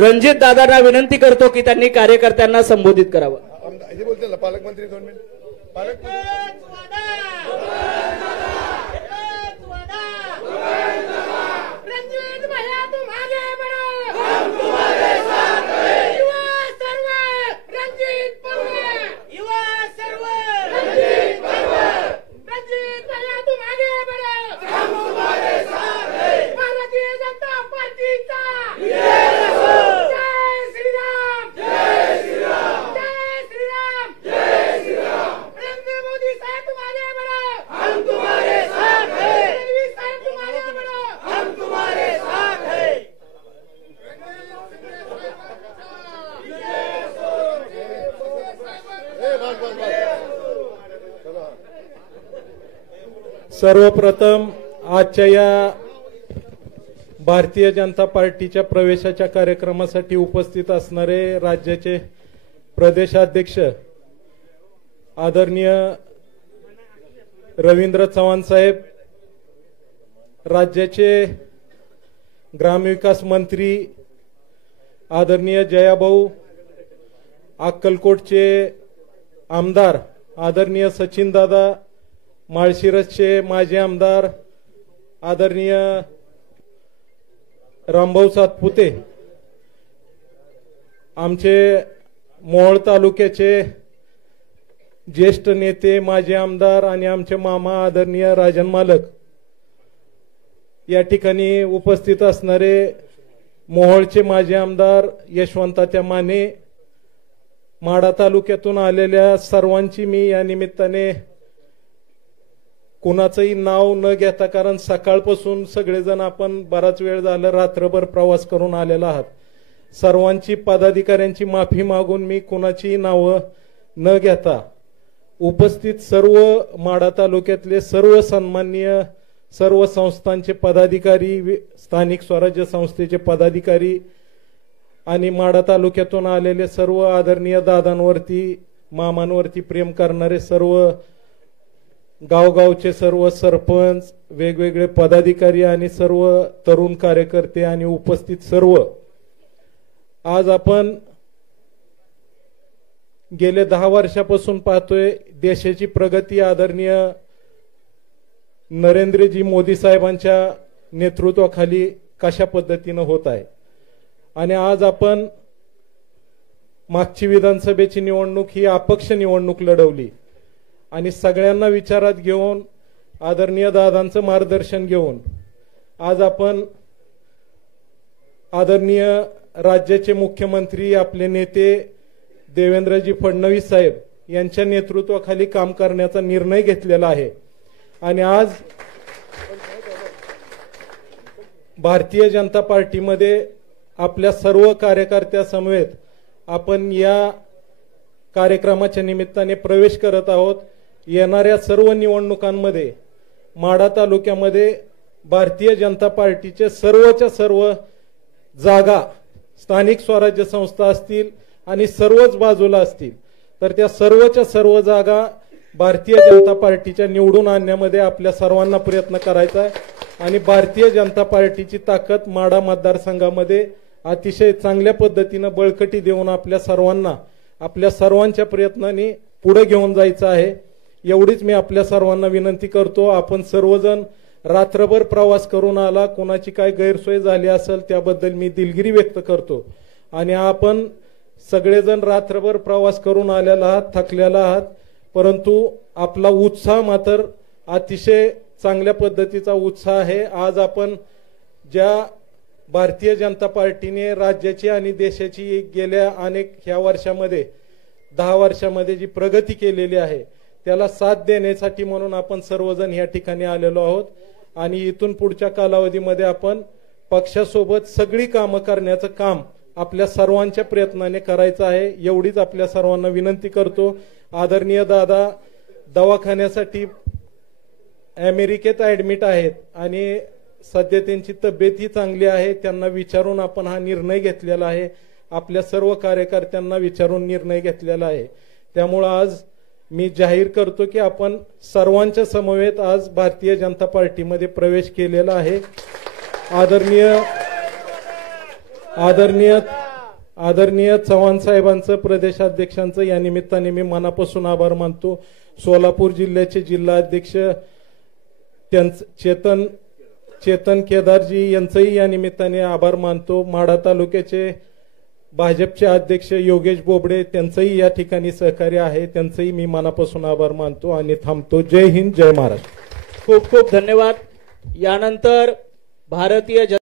रणजित दादांना विनंती करतो की त्यांनी कार्यकर्त्यांना संबोधित करावं. हे बोलते ना पालकमंत्री 2 मिनिट. सर्वप्रथम आजच्या या भारतीय जनता पार्टीच्या प्रवेशाच्या कार्यक्रमासाठी उपस्थित असणारे राज्याचे प्रदेशाध्यक्ष आदरणीय रवींद्र चव्हाण साहेब, राज्याचे ग्रामविकास मंत्री आदरणीय जयाभाऊ, अक्कलकोटचे आमदार आदरणीय सचिन दादा, माळशिरसचे माजी आमदार आदरणीय रामभाऊ सातपुते, आमचे मोहोळ तालुक्याचे ज्येष्ठ नेते माजी आमदार आणि आमचे मामा आदरणीय राजन मालक, या ठिकाणी उपस्थित असणारे मोहोळचे माजी आमदार यशवंतात्या माने, माढा तालुक्यातून आलेल्या सर्वांची मी या निमित्ताने कुणाचंही नाव न घेता, कारण सकाळपासून सगळेजण आपण बराच वेळ झाला रात्रभर प्रवास करून आलेला आहात, सर्वांची पदाधिकाऱ्यांची माफी मागून मी कुणाची नावं न घेता उपस्थित सर्व माढा तालुक्यातले सर्व सन्माननीय सर्व संस्थांचे पदाधिकारी, स्थानिक स्वराज्य संस्थेचे पदाधिकारी आणि माढा तालुक्यातून आलेले सर्व आदरणीय दादांवरती मामांवरती प्रेम करणारे सर्व गावगावचे सर्व सरपंच, वेगवेगळे पदाधिकारी आणि सर्व तरुण कार्यकर्ते आणि उपस्थित सर्व, आज आपण गेले 10 वर्षापासून पाहतोय देशाची प्रगती आदरणीय नरेंद्रजी मोदी साहेबांच्या नेतृत्वाखाली कशा पद्धतीने होत आहे. आणि आज आपण मागची विधानसभेची निवडणूक ही अपक्ष निवडणूक लढवली आणि सगळ्यांना विचारात घेऊन आदरणीय दादांचं मार्गदर्शन घेऊन आज आपण आदरणीय राज्याचे मुख्यमंत्री आपले नेते देवेंद्रजी फडणवीस साहेब यांच्या नेतृत्वाखाली काम करण्याचा निर्णय घेतलेला आहे. आणि आज भारतीय जनता पार्टीमध्ये आपल्या सर्व कार्यकर्त्यासमवेत आपण या कार्यक्रमाच्या निमित्ताने प्रवेश करत आहोत. येणाऱ्या सर्व निवडणुकांमध्ये माढा तालुक्यामध्ये भारतीय जनता पार्टीचे सर्वच्या सर्व जागा स्थानिक स्वराज्य संस्था असतील आणि सर्वच बाजूला असतील तर त्या सर्वच्या सर्व जागा भारतीय जनता पार्टीच्या निवडून आणण्यामध्ये आपल्या सर्वांना प्रयत्न करायचा आहे. आणि भारतीय जनता पार्टीची ताकद माढा मतदारसंघामध्ये अतिशय चांगल्या पद्धतीने बळकटी देऊन आपल्या सर्वांना आपल्या सर्वांच्या प्रयत्नांनी पुढे घेऊन जायचं आहे. एवढीच मी आपल्या सर्वांना विनंती करतो. आपण सर्वजण रात्रभर प्रवास करून आला, कोणाची काय गैरसोय झाली असेल त्याबद्दल मी दिलगिरी व्यक्त करतो. आणि आपण सगळेजण रात्रभर प्रवास करून आलेला आहात, थकलेला आहात, परंतु आपला उत्साह मात्र अतिशय चांगल्या पद्धतीचा उत्साह आहे. आज आपण ज्या भारतीय जनता पार्टीने राज्याची आणि देशाची गेल्या अनेक ह्या वर्षामध्ये 10 वर्षामध्ये जी प्रगती केलेली आहे त्याला साथ देण्यासाठी म्हणून आपण सर्वजण या ठिकाणी आलेलो आहोत. आणि इथून पुढच्या कालावधीमध्ये आपण पक्षासोबत सगळी कामं करण्याचं काम आपल्या सर्वांच्या प्रयत्नाने करायचं आहे. एवढीच आपल्या सर्वांना विनंती करतो. आदरणीय दादा दवाखान्यासाठी अमेरिकेत ऍडमिट आहेत आणि सध्या त्यांची तब्येतही चांगली आहे. त्यांना विचारून आपण हा निर्णय घेतलेला आहे, आपल्या सर्व कार्यकर्त्यांना विचारून निर्णय घेतलेला आहे. त्यामुळे आज मी जाहीर करतो की आपण सर्वांच्या समवेत आज भारतीय जनता पार्टीमध्ये प्रवेश केलेला आहे. आदरणीय आदरणीय चव्हाण साहेबांचं, प्रदेशाध्यक्षांचं या निमित्ताने मी मनापासून आभार मानतो. सोलापूर जिल्ह्याचे जिल्हाध्यक्ष चेतन केदारजी यांचंही या निमित्ताने आभार मानतो. माढा तालुक्याचे भाजपचे अध्यक्ष योगेश बोबडे त्यांचंही या ठिकाणी सहकार्य आहे, त्यांचंही मी मनापासून आभार मानतो आणि थांबतो. जय हिंद, जय महाराष्ट्र. खूप खूप धन्यवाद. यानंतर भारतीय